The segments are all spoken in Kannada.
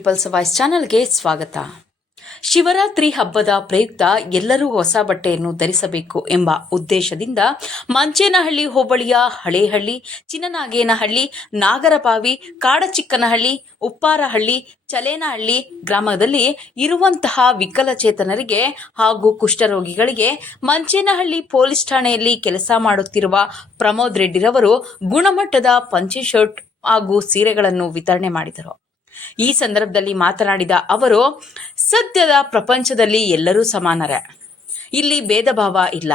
ಪೀಪಲ್ಸ್ ವಾಯ್ಸ್ ಚಾನಲ್ಗೆ ಸ್ವಾಗತ. ಶಿವರಾತ್ರಿ ಹಬ್ಬದ ಪ್ರಯುಕ್ತ ಎಲ್ಲರೂ ಹೊಸ ಬಟ್ಟೆಯನ್ನು ಧರಿಸಬೇಕು ಎಂಬ ಉದ್ದೇಶದಿಂದ ಮಂಚೇನಹಳ್ಳಿ ಹೋಬಳಿಯ ಹಳೇಹಳ್ಳಿ, ಚಿನ್ನನಾಗೇನಹಳ್ಳಿ, ನಾಗರಬಾವಿ, ಕಾಡಚಿಕ್ಕನಹಳ್ಳಿ, ಉಪ್ಪಾರಹಳ್ಳಿ, ಚಲೇನಹಳ್ಳಿ ಗ್ರಾಮದಲ್ಲಿ ಇರುವಂತಹ ವಿಕಲಚೇತನರಿಗೆ ಹಾಗೂ ಕುಷ್ಠರೋಗಿಗಳಿಗೆ ಮಂಚೇನಹಳ್ಳಿ ಪೊಲೀಸ್ ಠಾಣೆಯಲ್ಲಿ ಕೆಲಸ ಮಾಡುತ್ತಿರುವ ಪ್ರಮೋದ್ ರೆಡ್ಡಿರವರು ಗುಣಮಟ್ಟದ ಪಂಚೆ ಶರ್ಟ್ ಹಾಗೂ ಸೀರೆಗಳನ್ನು ವಿತರಣೆ ಮಾಡಿದರು. ಈ ಸಂದರ್ಭದಲ್ಲಿ ಮಾತನಾಡಿದ ಅವರು ಸದ್ಯದ ಪ್ರಪಂಚದಲ್ಲಿ ಎಲ್ಲರೂ ಸಮಾನರೇ. ಇಲ್ಲಿ ಭೇದ ಭಾವ ಇಲ್ಲ.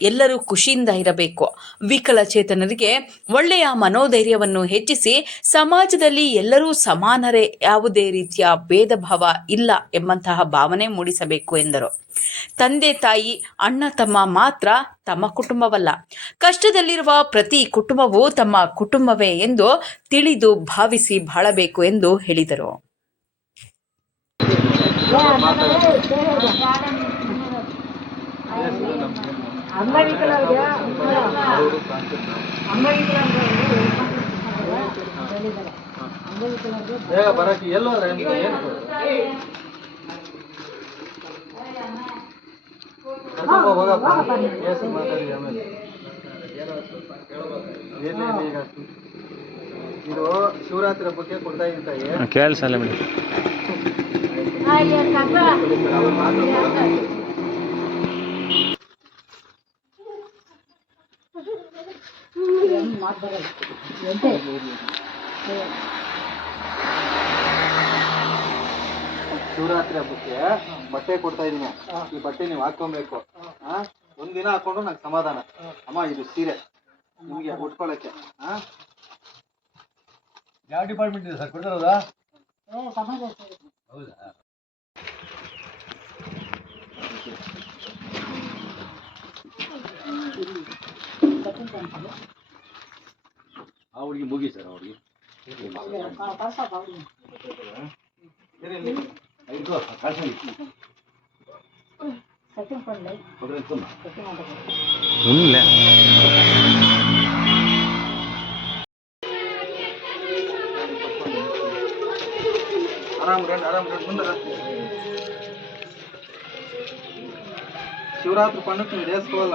ಎಲ್ಲರೂ ಖುಷಿಯಿಂದ ಇರಬೇಕು. ವಿಕಲಚೇತನರಿಗೆ ಒಳ್ಳೆಯ ಮನೋಧೈರ್ಯವನ್ನು ಹೆಚ್ಚಿಸಿ ಸಮಾಜದಲ್ಲಿ ಎಲ್ಲರೂ ಸಮಾನರೇ ಯಾವುದೇ ರೀತಿಯ ಭೇದ ಭಾವ ಇಲ್ಲ ಎಂಬಂತಹ ಭಾವನೆ ಮೂಡಿಸಬೇಕು ಎಂದರು. ತಂದೆ ತಾಯಿ, ಅಣ್ಣ ತಮ್ಮ ಮಾತ್ರ ತಮ್ಮ ಕುಟುಂಬವಲ್ಲ. ಕಷ್ಟದಲ್ಲಿರುವ ಪ್ರತಿ ಕುಟುಂಬವು ತಮ್ಮ ಕುಟುಂಬವೇ ಎಂದು ತಿಳಿದು ಭಾವಿಸಿ ಬಾಳಬೇಕು ಎಂದು ಹೇಳಿದರು. ಬರಕ್ಕೆ ಹೋಗಪ್ಪ. ಕೇಸ್ ಮಾತಾಡಿ ಆಮೇಲೆ. ಈಗ? ಇದು ಶಿವರಾತ್ರಿ ಹಬ್ಬಕ್ಕೆ ಕೊಡ್ತಾ ಇದ್ದಾಯಿ ಕೇಳಿಸಲ್ಲ ಬಿಡಿ ಶಿವರಾತ್ರಿ ಹಬ್ಬಕ್ಕೆ ಬಟ್ಟೆ ಕೊಡ್ತಾ ಇದೀನಿ ಈ ಬಟ್ಟೆ ನೀವು ಹಾಕೊಬೇಕು ಆ ಒಂದಿನ ಹಾಕೊಂಡು ನಂಗೆ ಸಮಾಧಾನ. ಅಮ್ಮ ಇದು ಸೀರೆ. ನಿಮ್ಗೆ ಉಟ್ಕೊಳಕ್ಕೆ. ಆ ಯಾವ ಡಿಪಾರ್ಟ್ಮೆಂಟ್ ಇದೆ ಸರ್? ಕೊಡ್ತಾರಲ್ಲ ಹೌದಾ? ಅವರಿಗೆ ಮುಗಿ ಸರ್ ಅವರಿಗೆ ಇಲ್ಲ ಆರಾಮ್ ರಂಡ್ ಆರಾಮ್ ರಂಡ್ ಮುಂದೆ ಶಿವರಾತ್ರಿ ಪಣ್ಣಕ್ಕೆ ನೀವು ಡೇಸ್ಕೋಲ್ಲ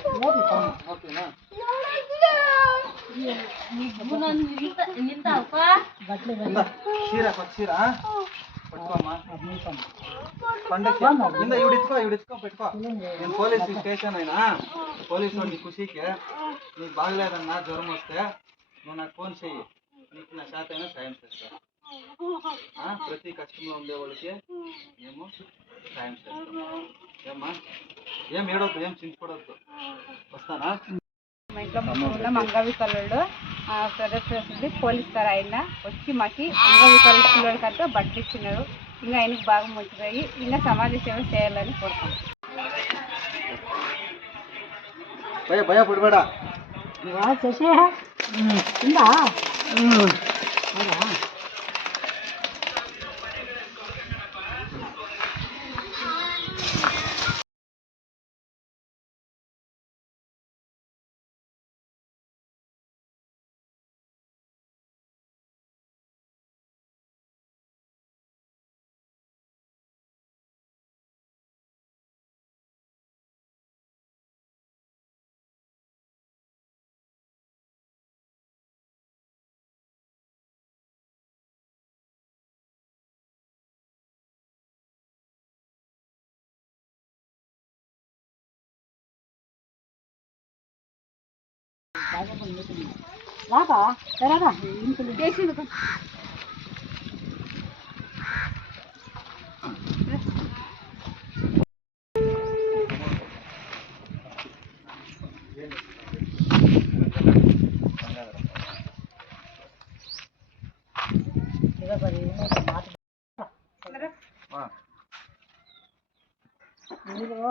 నీకు కొట్టుకో ఇందా లే పెయింట్ అదే ఇప్పుడు ఇస్తాను రా. లే పెయింట్ ఓకేనా ఇందా చీర కొత్త చీర పట్టుకోమ్మా పండగకి ఇందా ఇవిడ ఇచ్చుకో ఇవిడ ఇచ్చుకో పెట్టుకో నేను పోలీస్ స్టేషన్ అయినా పోలీస్ వాడిని ఖుషికి నీకు బాగలేదన్నా జ్వరం వస్తే నువ్వు నాకు ఫోన్ చెయ్యి నీకు నా శాత అయినా సాయం చేస్తా ఆ, ప్రతి కష్టంలో ఉండే వాళ్ళకి మేము సాయం చేస్తాం ఏమ్మా ఏం ఏడవద్దు ఏం చించుకోవద్దు వస్తానా? మా ఇంట్లో ఉన్నాం అంగవికలుడు ప్రదర్శిస్తుంది. పోలీస్ సార్ ఆయన వచ్చి మాకి అంగవికలు పిల్లలకంతా బట్టలు ఇచ్చినాడు ఇంకా ఆయనకి బాగా మంచిపోయి ఇంకా సమాజ సేవ చేయాలని కోరుకుంటున్నాం. lá vá, era lá, deixa eu Ah. Uh -huh.